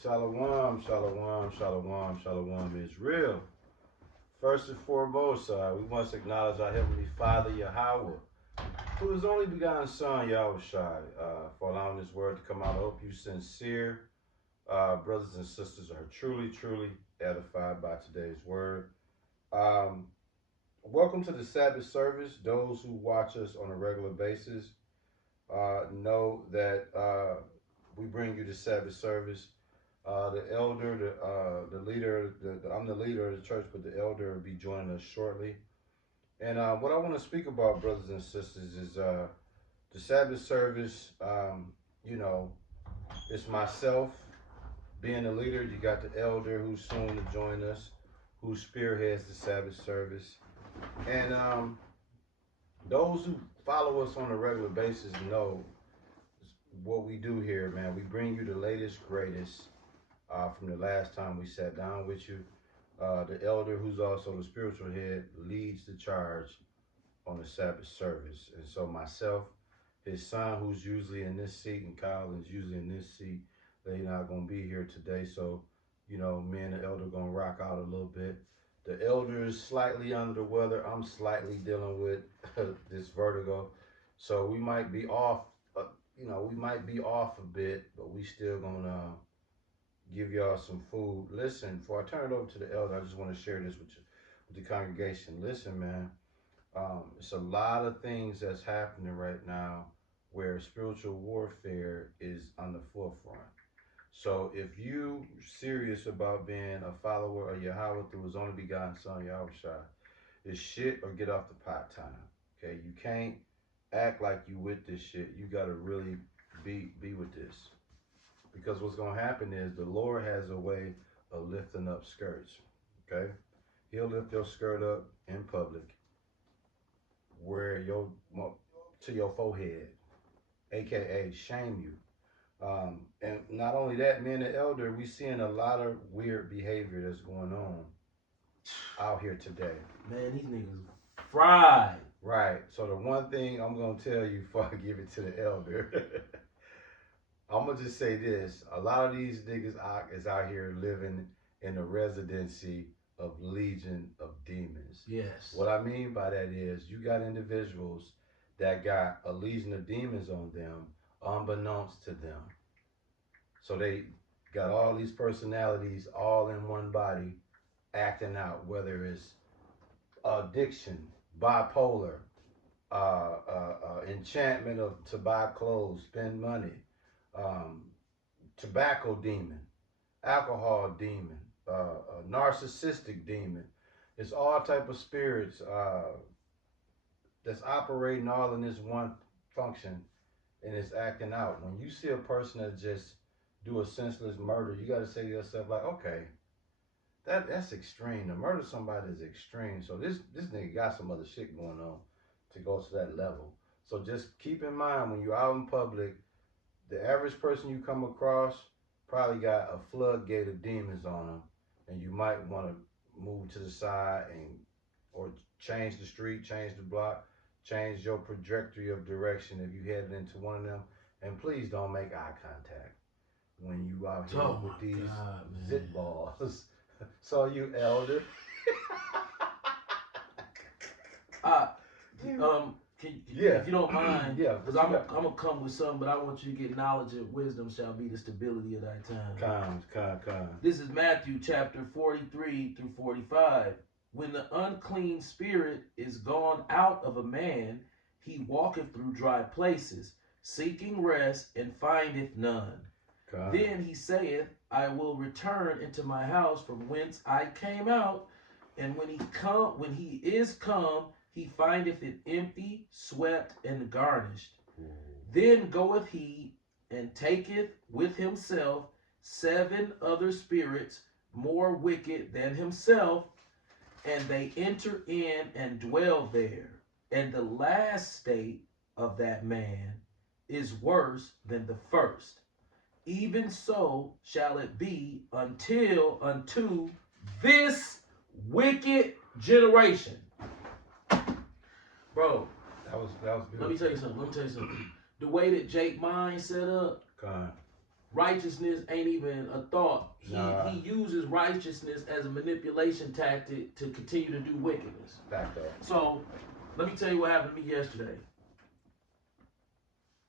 Shalom, shalom, shalom, shalom is real. First and foremost, we must acknowledge our Heavenly Father, Yahweh, who is only begotten Son, Yahweh Shai, for allowing this word to come out. I hope you sincere brothers and sisters are truly, truly edified by today's word. Um, Welcome to the Sabbath service. Those who watch us on a regular basis know that we bring you the Sabbath service. The elder, the leader, I'm the leader of the church, but the elder will be joining us shortly. And what I want to speak about, brothers and sisters, is the Sabbath service. You know, it's myself being the leader. You got the elder who's soon to join us, who spearheads the Sabbath service. And those who follow us on a regular basis know what we do here, man. We bring you the latest, greatest from the last time we sat down with you. The elder, who's also the spiritual head, leads the charge on the Sabbath service. And so myself, his son, who's usually in this seat, and Kyle is usually in this seat, they're not going to be here today. So, you know, me and the elder going to rock out a little bit. The elder is slightly under the weather. I'm slightly dealing with this vertigo. So we might be off, we might be off a bit, but we still going to give y'all some food. Listen, before I turn it over to the elder, I just want to share this with you, with the congregation. Listen, man, it's a lot of things that's happening right now where spiritual warfare is on the forefront. So if you serious about being a follower of Yahweh through his only begotten son, Yahweh Shai, it's shit or get off the pot time. Okay, you can't act like you with this shit. You gotta really be with this. Because what's gonna happen is the Lord has a way of lifting up skirts. Okay? He'll lift your skirt up in public where your to your forehead, aka shame you. And not only that, me and the elder, we seeing a lot of weird behavior that's going on out here today. Man, these niggas fried. Right. So the one thing I'm gonna tell you before I give it to the elder, I'm gonna just say this: a lot of these niggas is out here living in the residency of legion of demons. Yes. What I mean by that is you got individuals that got a legion of demons on them, unbeknownst to them. So they got all these personalities all in one body, acting out, whether it's addiction, bipolar, enchantment of to buy clothes, spend money, um, tobacco demon, alcohol demon, narcissistic demon. It's all type of spirits that's operating all in this one function, and it's acting out. When you see a person that just do a senseless murder, you got to say to yourself like, okay, that's extreme. To murder somebody is extreme. So this nigga got some other shit going on to go to that level. So just keep in mind when you're out in public, the average person you come across probably got a floodgate of demons on them, and you might want to move to the side and or change the street, change the block, change your trajectory of direction if you headed into one of them. And please don't make eye contact when you out here with these zit balls. So you elder. If you don't mind, yeah, because I'm gonna come with something, but I want you to get knowledge and wisdom shall be the stability of thy time. Come. This is Matthew chapter 43 through 45. When the unclean spirit is gone out of a man, he walketh through dry places, seeking rest, and findeth none. Then he saith, I will return into my house from whence I came out. And when he is come, he findeth it empty, swept, and garnished. Then goeth he and taketh with himself 7 other spirits more wicked than himself, and they enter in and dwell there. And the last state of that man is worse than the first. Even so shall it be unto this wicked generation. Bro, that was good. Let me tell you something. The way that Jake Mine set up, righteousness ain't even a thought. Nah. He uses righteousness as a manipulation tactic to continue to do wickedness. Back up. So, let me tell you what happened to me yesterday.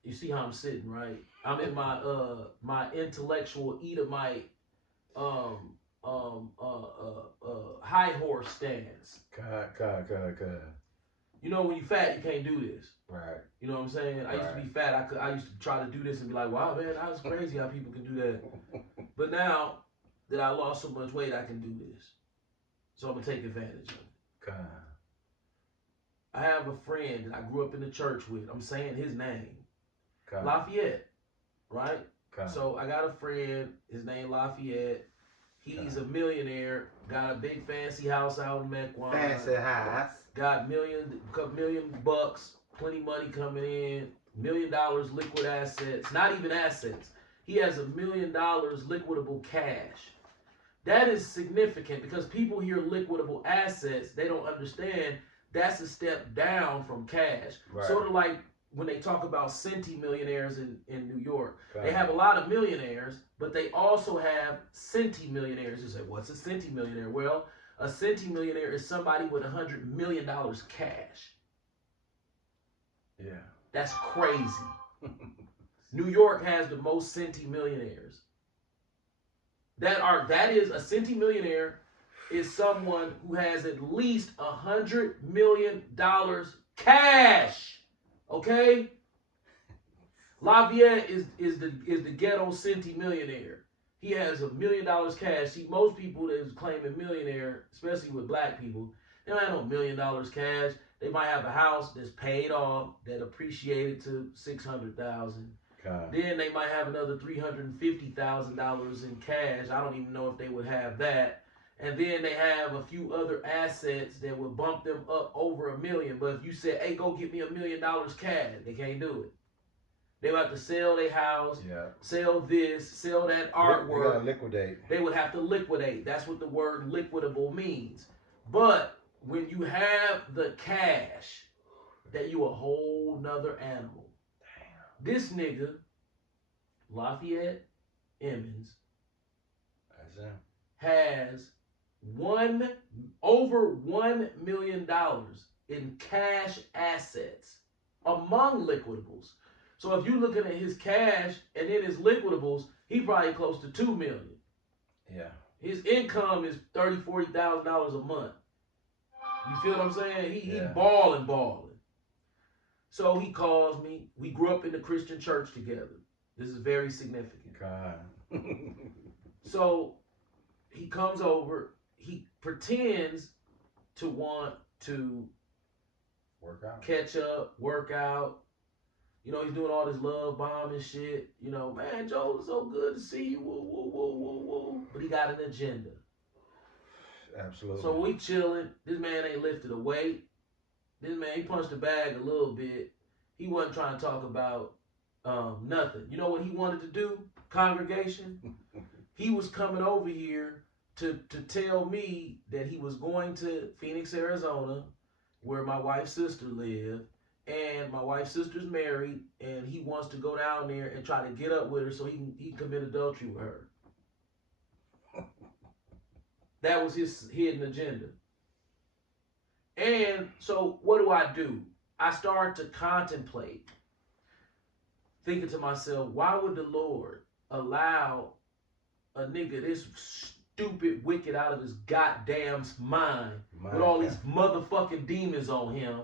You see how I'm sitting, right? I'm in my my intellectual Edomite high horse stance. God. You know, when you fat, you can't do this. Right. You know what I'm saying? I used to be fat. I used to try to do this and be like, wow, man, that's crazy how people can do that. But now that I lost so much weight, I can do this. So I'm going to take advantage of it. God. I have a friend that I grew up in the church with. I'm saying his name. God. Lafayette, right? God. So I got a friend, his name Lafayette. He's a millionaire, got a big fancy house out in Mequon. Fancy house. Got $1 million, plenty money coming in, $1 million liquid assets, not even assets. He has $1 million liquidable cash. That is significant because people hear liquidable assets, they don't understand that's a step down from cash. Right. Sort of like when they talk about centimillionaires in New York. God. They have a lot of millionaires, but they also have centimillionaires. You say, what's a centimillionaire? Well, a centimillionaire is somebody with $100 million cash. Yeah. That's crazy. New York has the most centimillionaires. That is a centimillionaire is someone who has at least $100 million cash. Okay? Lafayette is the ghetto centimillionaire. He has $1 million cash. See, most people that is claiming millionaire, especially with black people, they don't have no $1 million cash. They might have a house that's paid off, that appreciated to $600,000. Then they might have another $350,000 in cash. I don't even know if they would have that. And then they have a few other assets that would bump them up over $1 million. But if you said, hey, go get me $1 million cash, they can't do it. They would have to sell their house, sell this, sell that artwork. They gotta liquidate. They would have to liquidate. That's what the word liquidable means. But when you have the cash, that you a whole nother animal. Damn. This nigga, Lafayette Emmons, has over $1 million in cash assets among liquidables. So if you're looking at his cash and then his liquidables, he probably close to $2 million. Yeah. His income is $30,000, $40,000 a month. You feel what I'm saying? He balling. So he calls me. We grew up in the Christian church together. This is very significant. God. So he comes over. He pretends to want to work out, catch up, work out. You know, he's doing all this love bomb and shit. You know, man, Joe, it's so good to see you. Woo, woo, woo, woo, woo. But he got an agenda. Absolutely. So we chilling. This man ain't lifted a weight. This man, he punched the bag a little bit. He wasn't trying to talk about nothing. You know what he wanted to do, congregation? He was coming over here to tell me that he was going to Phoenix, Arizona, where my wife's sister lived. And my wife's sister's married, and he wants to go down there and try to get up with her so he can commit adultery with her. That was his hidden agenda. And so what do? I start to contemplate, thinking to myself, why would the Lord allow a nigga this stupid, wicked out of his goddamn mind with all these motherfucking demons on him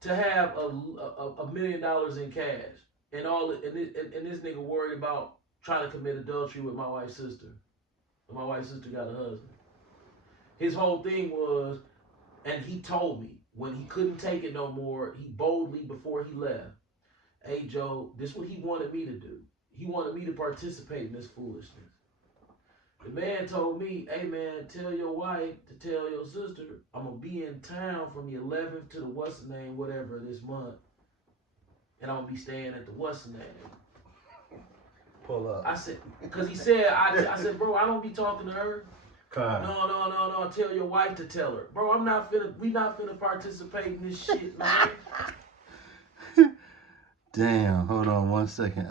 to have $1 million in cash and this nigga worried about trying to commit adultery with my wife's sister? And my wife's sister got a husband. His whole thing was, and he told me when he couldn't take it no more, he boldly, before he left, hey Joe, this is what he wanted me to do. He wanted me to participate in this foolishness. The man told me, hey man, tell your wife to tell your sister I'm going to be in town from the 11th to the what's-the-name, whatever, this month. And I'm going to be staying at the what's-the-name. Pull up. I said, because he said, I said, bro, I don't be talking to her. No, tell your wife to tell her. Bro, we not finna participate in this shit, man. Damn, hold on 1 second.